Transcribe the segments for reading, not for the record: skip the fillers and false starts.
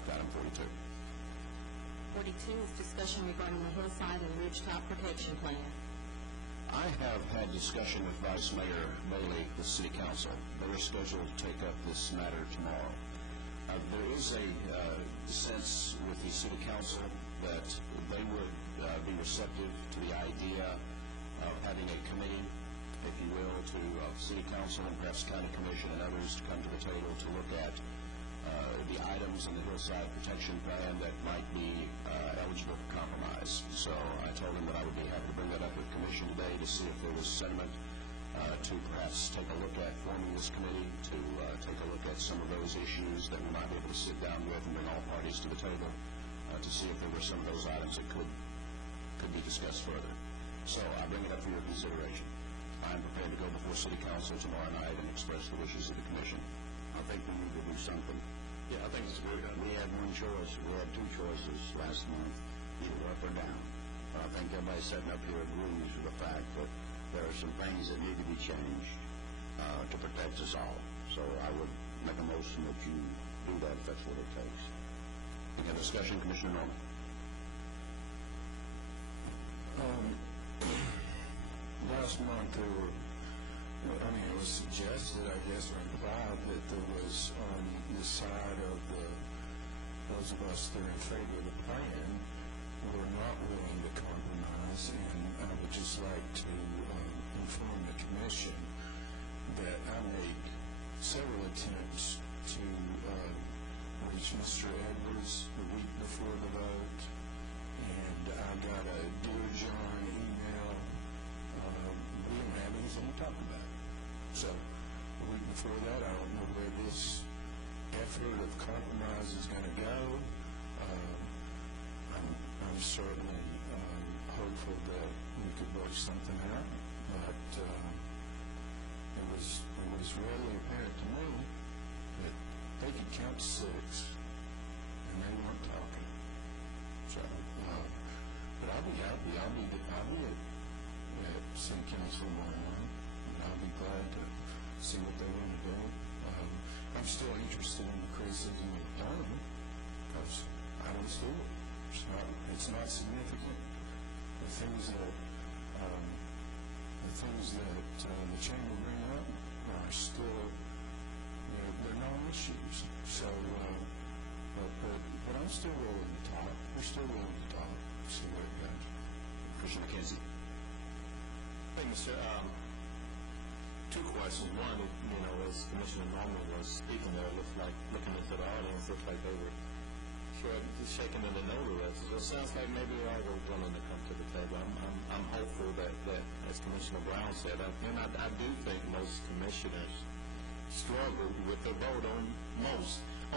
act item 42. 42 is discussion regarding the Hillside and Ridgetop protection plan. I have had discussion with Vice Mayor Bailey with City Council. They are scheduled to take up this matter tomorrow. There is a sense with the City Council that they would be receptive to the idea of having a committee, if you will, to City Council and perhaps County Commission and others to come to the table to look at the items in the Hillside Protection Plan that might be eligible for compromise. So I told them that I would be happy to bring that up with the Commission today to see if there was sentiment to perhaps take a look at forming this committee, to take a look at some of those issues that we might be able to sit down with and bring all parties to the table to see if there were some of those items that could be discussed further. So I bring it up for your consideration. I am prepared to go before City Council tomorrow night and express the wishes of the Commission. I think we need to do something. Yeah, I think it's good. We had one choice. We had two choices last month, either up or down. But I think everybody sitting up here agrees with the fact that there are some things that need to be changed to protect us all. So I would make a motion that you do that if that's what it takes. Any discussion, Commissioner Norman? Last month there were, it was suggested, I guess, or implied that there was on the side of those of us that are in favor of the plan were not willing to compromise, and I would just like to inform the Commission that I made several attempts to reach Mr. Edwards the week before the vote, and I got a Dear John email. We don't have anything to talk about. So the week before that, I don't know where this effort of compromise is going to go. I'm certainly hopeful that we could work something out, but it was readily apparent to me that they could count to 6, and they weren't talking. So, but I'll be at City Council tomorrow morning, and I'll be glad to see what they want to do. I'm still interested in the criticism of Donovan because I don't do it. It's not significant. The things that the chamber bring up are still they're non-issues. So, but I'm still willing to talk. We're still willing to talk. See what it goes. Commissioner McKenzie. Thank you, sir. Two questions. One, as Commissioner Norman was speaking there, looking into the audience, looked like they were shaking in the notice. So it sounds like maybe they are willing to come to the table. I'm hopeful that as Commissioner Brown said, and I do think most commissioners struggle with the vote on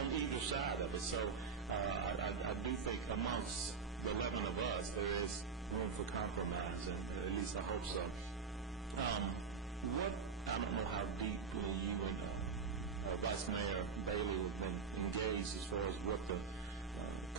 either side of it. So I do think amongst the 11 of us, there is room for compromise, and at least I hope so. I don't know how deeply you and Vice Mayor Bailey have been engaged as far as what the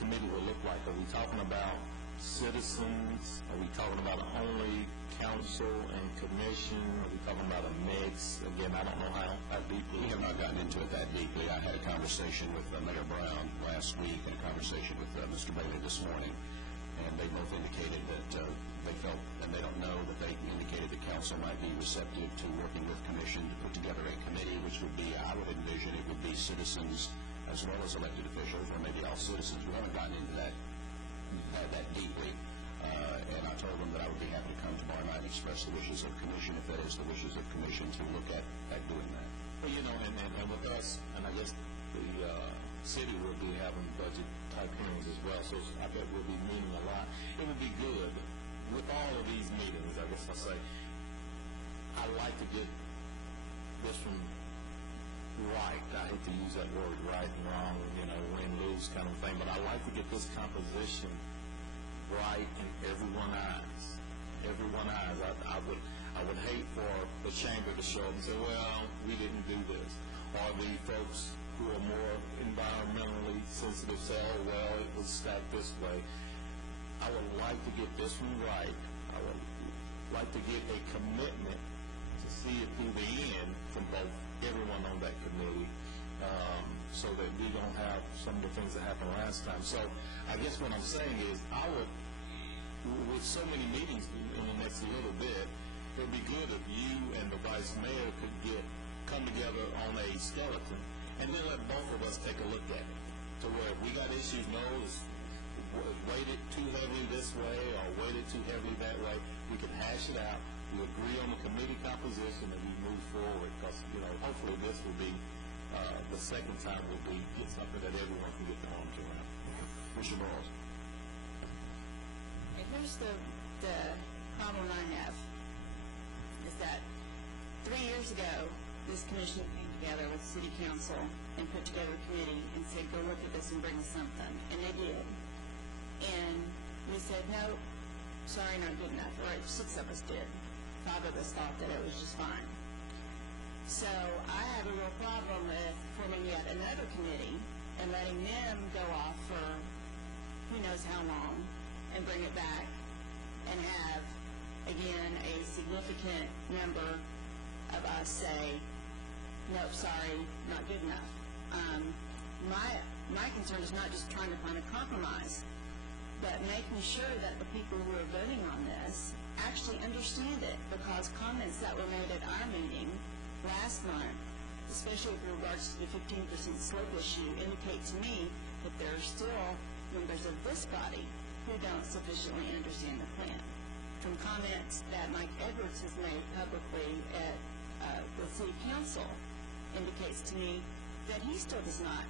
committee will look like. Are we talking about citizens? Are we talking about only council and commission? Are we talking about a mix? Again, I don't know how deeply. We have not gotten into it that deeply. I had a conversation with Mayor Brown last week and a conversation with Mr. Bailey this morning, and they both indicated that they felt, and they don't know, that they indicated the council might be receptive to working with commission to put together a committee, which would be, I would envision, it would be citizens as well as elected officials, or maybe all citizens. We haven't gotten into that deeply, and I told them that I would be happy to come tomorrow night and express the wishes of commission, if that is the wishes of commission, to look at doing that. Well, and with us, and I guess the city will be having budget type hearings as well, so I bet we'll be meeting a lot. It would be good with all of these meetings. I guess I'll say I like to get this one right. I hate to use that word, right and wrong, win lose kind of thing, but I like to get this composition right in everyone's eyes. I would hate for the chamber to show up and say, well, we didn't do this, or the folks who are more environmentally sensitive say, oh, well, it was stacked this way. I would like to get this one right. I would like to get a commitment to see it through the end from both everyone on that committee. so that we don't have some of the things that happened last time. So I guess what I'm saying is with so many meetings in the next little bit, it would be good if you and the vice mayor could come together on a skeleton and then let both of us take a look at it. To where if we got issues, it's weighted too heavily this way or weighted too heavily that way, we can hash it out. We agree on the committee composition and we move forward, because hopefully this will be the second time will be get something that everyone can get their arms around. Mr. Broyles. Here's the problem I have, is that 3 years ago, this commission came together with city council and put together a committee and said, go look at this and bring us something. And they did. And we said, no, sorry, not good enough. Or 6 of us did. 5 of us thought that it was just fine. So I have a real problem with forming yet another committee and letting them go off for who knows how long and bring it back and have, again, a significant number of us say, nope, sorry, not good enough. My concern is not just trying to find a compromise, but making sure that the people who are voting on this actually understand it, because comments that were made at our meeting last month, especially with regards to the 15% slope issue, indicate to me that there are still members of this body who don't sufficiently understand the plan. From comments that Mike Edwards has made publicly at the city council, indicates to me that he still does not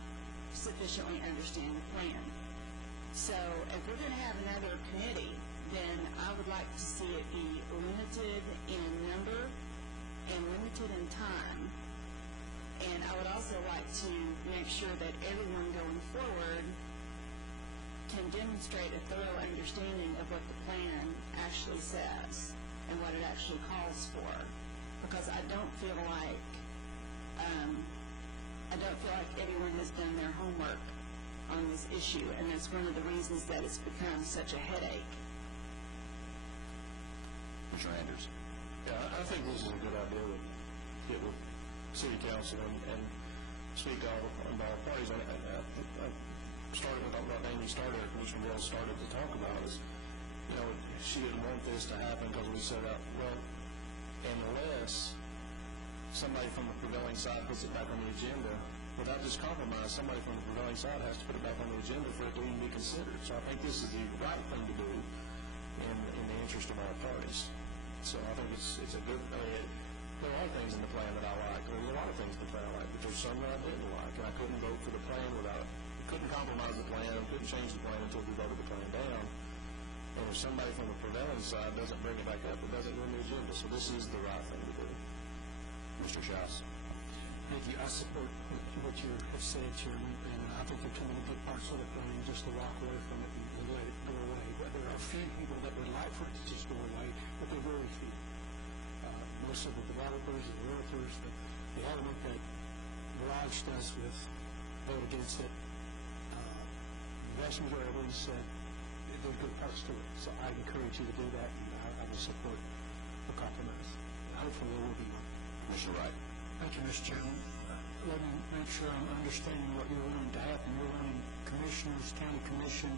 sufficiently understand the plan. So if we're going to have another committee, then I would like to see it be limited in number and limited in time. And I would also like to make sure that everyone going forward can demonstrate a thorough understanding of what the plan actually says and what it actually calls for. Because I don't feel like everyone has done their homework on this issue, and that's one of the reasons that it's become such a headache. Mr. Anders. Yeah, I think this is a good idea to get with city council and speak on all parties. I started with what Amy started, or Commissioner Broyles started to talk about is, she didn't want this to happen because we set up, well, unless somebody from the prevailing side puts it back on the agenda, without this compromise, somebody from the prevailing side has to put it back on the agenda for it to even be considered. So I think this is the right thing to do in the interest of all parties. So I think it's a good thing. There are things in the plan that I like. There's a lot of things in the plan I like, but there's some that I didn't like. And I couldn't vote for the plan couldn't compromise the plan, couldn't change the plan until we voted the plan down. And if somebody from the prevailing side doesn't bring it back up, it doesn't go on the agenda. So this is the right thing to do. Mr. Schaus. Thank you. I support what you have said, Chairman, and I think there are too many good parts of the plan just to walk away from it and let it go away. But there are a few people that would like for it to just go away, but they're very few. Most of the developers and realtors, the element that Broyles does with vote against it, the vast majority of them said there are good parts to it. So I encourage you to do that, and I will support the compromise. Hopefully there will be one. Commissioner Wright. Thank you, Mr. Chairman. Let me make sure I'm understanding what you're wanting to happen. You're wanting commissioners, county commission,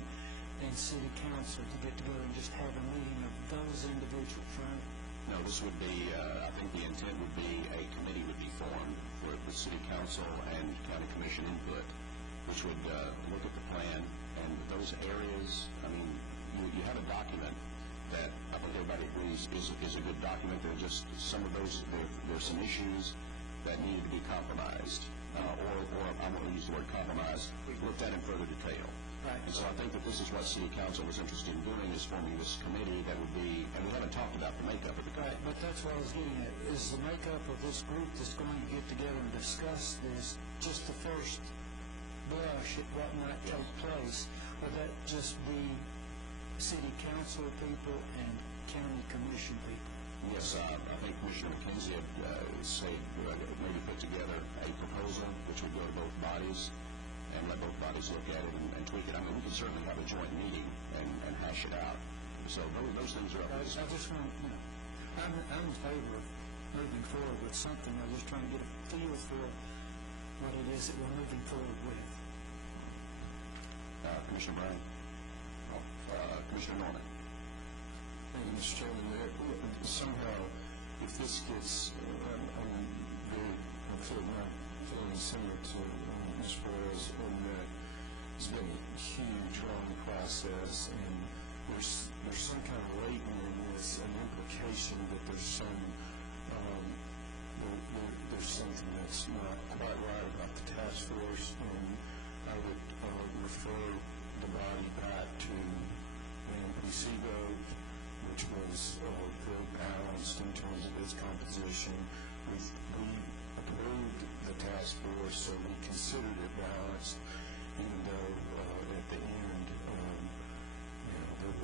and city council to get together and just have a meeting of those individuals, right? No, this would be, I think the intent would be a committee would be formed for the city council and county commission input, which would look at the plan and those areas. I mean, you have a document that I think everybody agrees is a good document. There are just some of those, there are some issues that need to be compromised, or I won't use the word compromise, looked at in further detail. Right. And so I think that this is what City Council was interested in doing, is forming this committee that would be, and we haven't talked about the makeup of the committee. Right, but that's what I was getting at. Is the makeup of this group that's going to get together and discuss this just the first blush at what might take place, or that just be city council people and county commission people? Yes, I think Commissioner McKenzie had said maybe put together a proposal which would go to both bodies and let both bodies look at it and tweak it. I mean, we can certainly have a joint meeting and hash it out. So those things are up to us. I just want, I'm in favor of moving forward with something. I'm just trying to get a feel for what it is that we're moving forward with. Commissioner Brown. Commissioner Norman. Thank you, Mr. Chairman. Somehow, if this gets, I'm feeling similar to Ms. Broyles in that it's been a huge, long process, and there's some kind of latent in this, an implication that there's something that's not quite right about the task force, and I would refer the body back to the NPC vote, which was very balanced in terms of its composition. We approved the task force, so we considered it balanced, even though at the end, there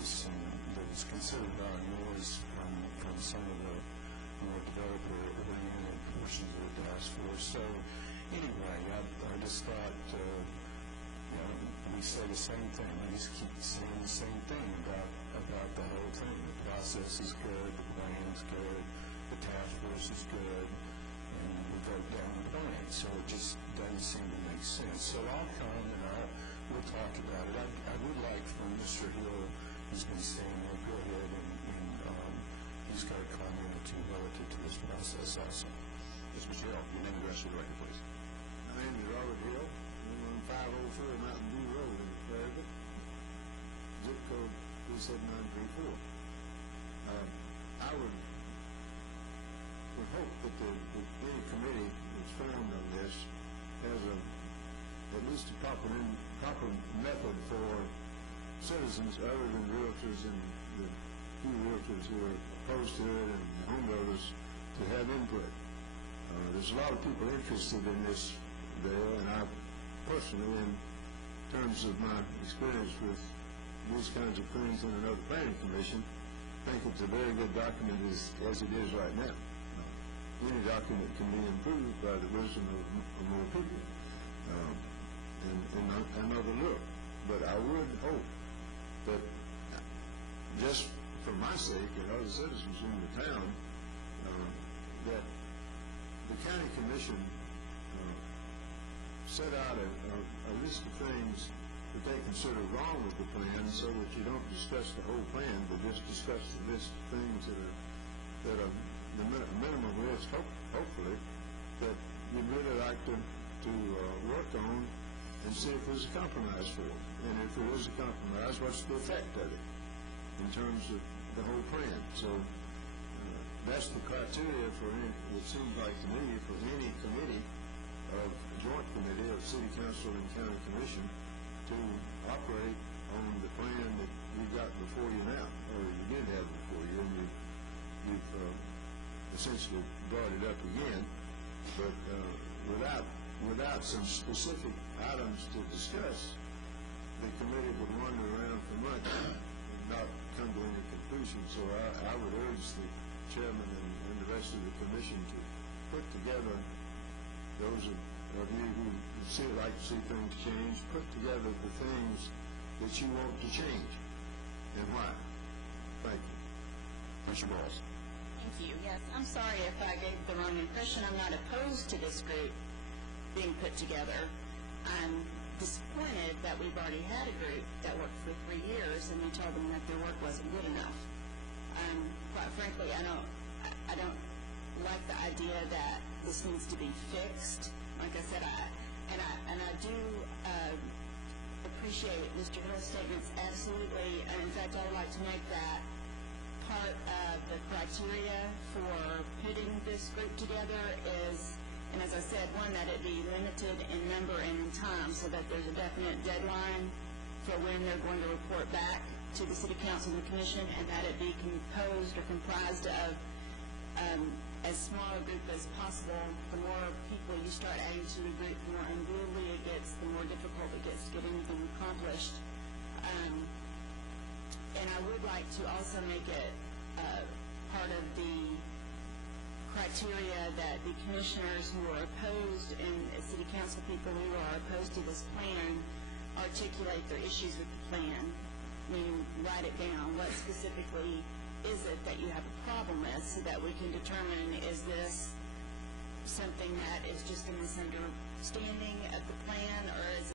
was considerable noise from some of the more developer-oriented portions of the task force. So anyway, I just thought, we say the same thing. We just keep saying the same thing about the whole thing. The process is good, the plan is good, the task force is good, and we vote down the plan. So it just doesn't seem to make sense. So I'll come and we'll talk about it. I would like for Mr. Hill, who's been staying there, go ahead and he's got a comment or two relative to this process also. Yes, Mr. Hill, your name and address for the record, please. My name is Robert Hill. I live on 504 Mountain View Road in Farragut. Zip code 37934. I would hope that any committee that's formed on this has at least a proper method for citizens other than realtors and the few realtors who are opposed to it and home builders to have input. There's a lot of people interested in this bill, and I personally, in terms of my experience with these kinds of things in another planning commission, think it's a very good document as it is right now. Any document can be improved by the wisdom of more people and another look. But I would hope that, just for my sake and other citizens in the town, that the county commission set out a list of things that they consider wrong with the plan, so that you don't discuss the whole plan, but just discuss the list of things that are the minimum list, hopefully, that you'd really like to work on and see if there's a compromise for it. And if there is a compromise, what's the effect of it in terms of the whole plan? So that's the criteria for any, it seems like to me, for any committee, joint committee of city council and county commission to operate on the plan that you've got before you now, or you did have before you, and you've essentially brought it up again, but without some specific items to discuss, the committee would wander around for months and not come to any conclusion. So I would urge the chairman and the rest of the commission to put together, those of you who like to see things change, put together the things that you want to change and why. Thank you. Commissioner Broyles. Thank you. Yes, I'm sorry if I gave the wrong impression. I'm not opposed to this group being put together. I'm disappointed that we've already had a group that worked for 3 years and we told them that their work wasn't good enough. Quite frankly, I don't like the idea that this needs to be fixed. Like I said, I do appreciate Mr. Hill's statements, absolutely. And in fact, I would like to make that part of the criteria for putting this group together is, and as I said, one, that it be limited in number and in time so that there's a definite deadline for when they're going to report back to the City Council and the Commission, and that it be composed or comprised of as small a group as possible. The more people you start adding to the group, the more unwieldy it gets, the more difficult it gets to get anything accomplished. And I would like to also make it part of the criteria that the commissioners who are opposed and city council people who are opposed to this plan articulate their issues with the plan, meaning write it down. What specifically is it that you have a problem with, so that we can determine, is this something that is just a understanding of the plan, or is